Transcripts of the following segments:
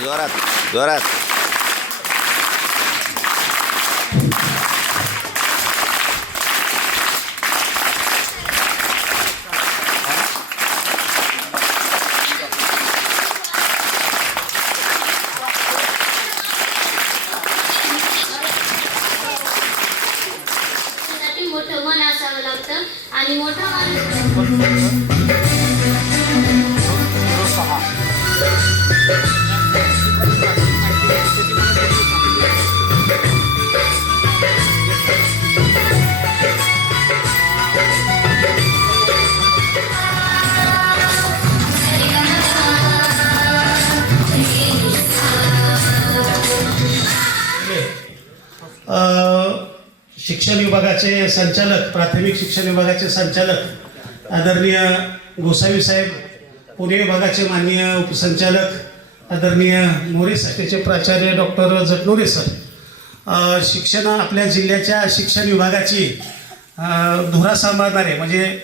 जोरात जोरात. मोठं मन असावं लागतं आणि मोठा माणूस शिक्षण विभागाचे संचालक, प्राथमिक शिक्षण विभागाचे संचालक आदरणीय गोसावी साहेब, पुणे विभागाचे माननीय उपसंचालक आदरणीय मोरे शाखेचे प्राचार्य डॉक्टर जटनोरे सर, शिक्षण आपल्या जिल्ह्याच्या शिक्षण विभागाची धुरा सांभाळणारे म्हणजे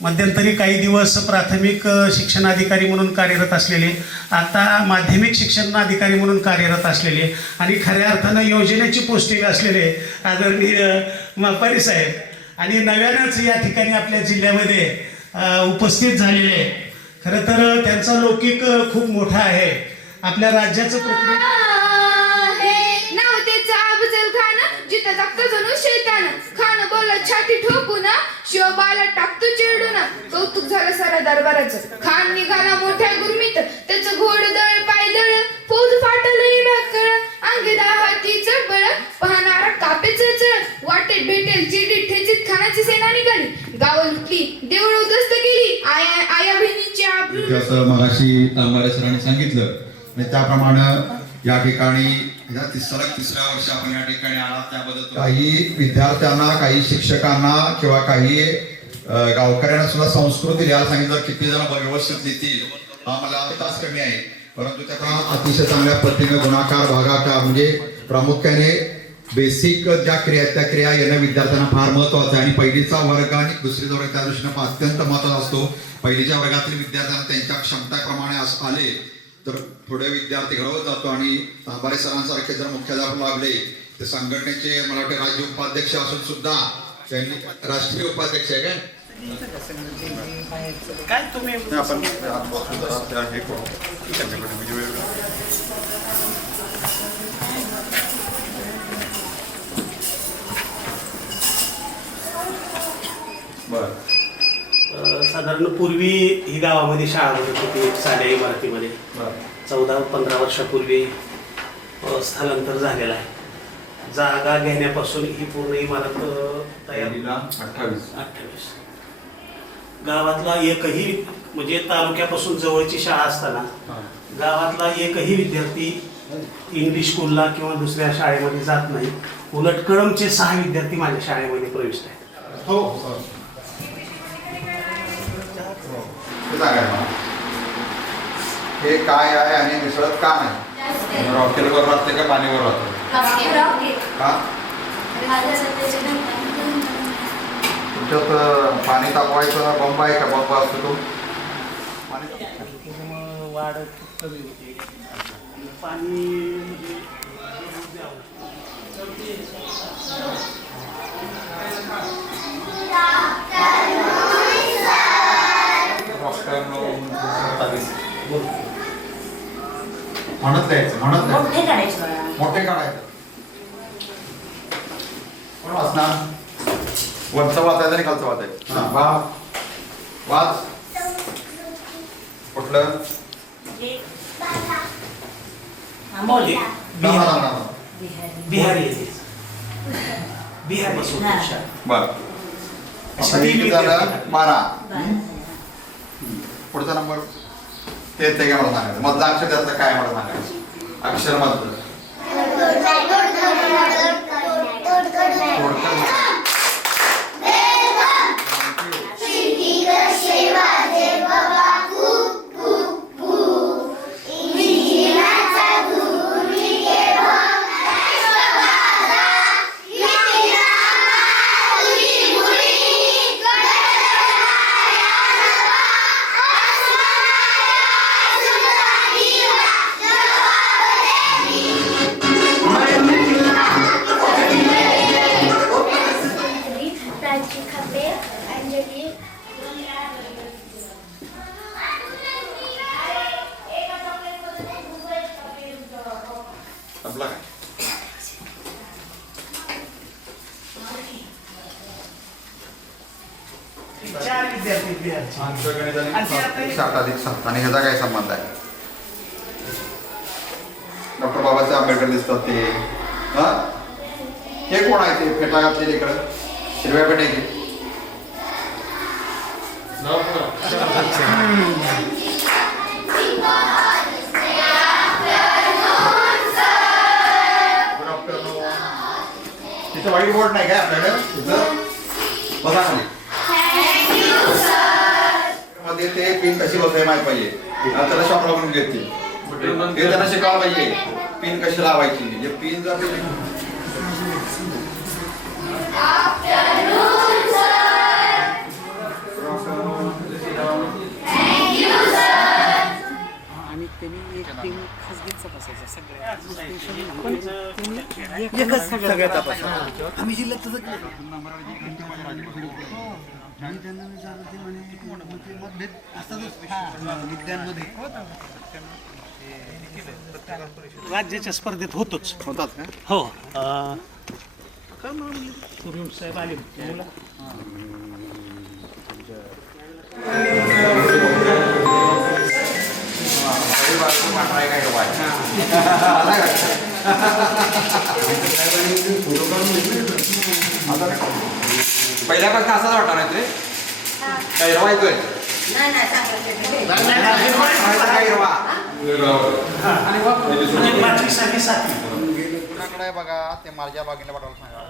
मध्यंतरी काही दिवस प्राथमिक शिक्षणाधिकारी म्हणून कार्यरत असलेले, आता माध्यमिक शिक्षणाधिकारी म्हणून कार्यरत असलेले आणि खऱ्या अर्थानं योजनेची पोस्टिंग असलेले आदरणीय मापारी साहेब आणि नव्यानंच या ठिकाणी आपल्या जिल्ह्यामध्ये उपस्थित झालेले. खरं तर त्यांचा लौकिक खूप मोठा आहे. आपल्या राज्याचं नाव त्याचं अफजल खान, जिथं जगतं जणू शैतान. खान बोलत छाती ठोकून, शिवबाला टाकतो चिरडून. कौतुक झालं सारा दरबाराचं. खान निघाला मोठ्या गुरमीत, त्याचं घोडदळ पायदळ, फौज फाटलंही भाकळ, अंगी हातीचं बळ, पाहणारा कापे चळचळ. वाटेत भेटेल चिडीत ठेचीत खानाची सेना निघाली, गावं लुटली, देऊळ उद्ध्वस्त केली, आया बहिणींची आबरू. जसं मगाशी तांबारे सरांनी सांगितलं आणि त्याप्रमाणे या ठिकाणी सलग तिसऱ्या वर्षी आपण या ठिकाणी आला त्याबद्दल काही विद्यार्थ्यांना, काही शिक्षकांना किंवा काही गावकऱ्यांना सुद्धा संस्कृती लिहायला सांगितलं. किती जण व्यवस्थित लिहितील हा मला तास कमी आहे, परंतु त्या अतिशय चांगल्या पद्धतीने गुणाकार भागाकार म्हणजे प्रामुख्याने बेसिक ज्या क्रिया आहेत त्या क्रिया येणं विद्यार्थ्यांना फार महत्वाचं आहे. आणि पहिलीचा वर्ग आणि दुसरीचा वर्ग त्या दृष्टीने अत्यंत महत्वाचा असतो. पहिलीच्या वर्गातील विद्यार्थ्यांना त्यांच्या क्षमताप्रमाणे आले तर थोडे विद्यार्थी घडवत जातो. आणि तांबारे सरांसारखे जर मुख्याध्यापक लाभले तर संघटनेचे मला वाटते राज्य उपाध्यक्ष असून सुद्धा त्यांनी राष्ट्रीय उपाध्यक्ष आहे काय तुम्ही आपण बर. साधारण पूर्वी ही गावामध्ये शाळा भरत होती साध्या इमारतीमध्ये. 14-15 वर्षापूर्वी स्थलांतर झालेलं आहे. जागा घेण्यापासून ही पूर्ण इमारत तयार 28. गावातला एकही म्हणजे तालुक्यापासून जवळची शाळा असताना गावातला एकही विद्यार्थी इंग्लिश स्कूलला किंवा दुसऱ्या शाळेमध्ये जात नाही. उलट कळमचे 6 विद्यार्थी माझ्या शाळेमध्ये प्रविष्ट आहेत. हो हे काय आहे आणि मिसळत का नाही? रॉकेलवर राहते का पाणीवर राहते? तुमच्यात पाणी तापवायचं बंब आहे का? बंब असतो तो वाढ कमी होते पाणी म्हणत द्यायचं, म्हणत मोठे काढायचे, मोठे काढायचं. कोण वाचणार? वरचं वाचायचं आणि खालचं वाचायचं. वाच. कुठलं? बिहारी बर. 12. पुढचा नंबर ते काय मला सांगायचं. मधलं अक्षर त्यातलं काय मला सांगायचं. अक्षर मधलं 4 विद्यार्थी बिहारचे. अंकगणित आणि ते आता आणि 7+7 आणि ह्याचा काय संबंध आहे? डॉक्टर बाबासाहेब आंबेडकर दिसतात ते. हा हे कोण आहे ते फेटा घातलेले इकडं हिरव्या पेट्याचे? तिथं व्हाईट बोर्ड नाही काय आपल्याकडे? तिथं बघा खाली मध्ये ते पिन कशी बसायला माहित पाहिजे. त्याला शॉप लावून घेतील हे त्यांना शिकायला पाहिजे पिन कशी लावायची. जे पिन जर आणि त्यांनी एक टीम खासगीच तपासायचा सगळ्या एकच सगळ्या तपासायचा. आम्ही जिल्ह्यात तसं केलं. राज्याच्या स्पर्धेत होतोच. होतात का? हो सुर्यम साहेब आले मुलं. पहिल्यापासून असाच वाटणार आहे ते काय रवायचंय बघा ते माझ्या बागेला पाठवायला सांगा.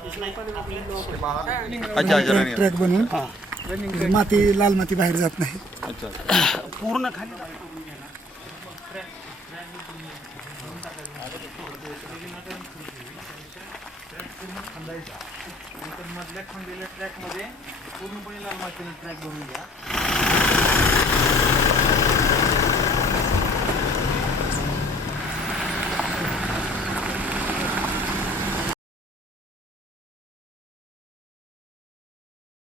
ट्रॅक बनवून माती लाल माती बाहेर जात नाही. पूर्ण खाली मधल्या खंडीला ट्रॅक मध्ये पूर्णपणे लाल मातीने ट्रॅक बनवून घ्या.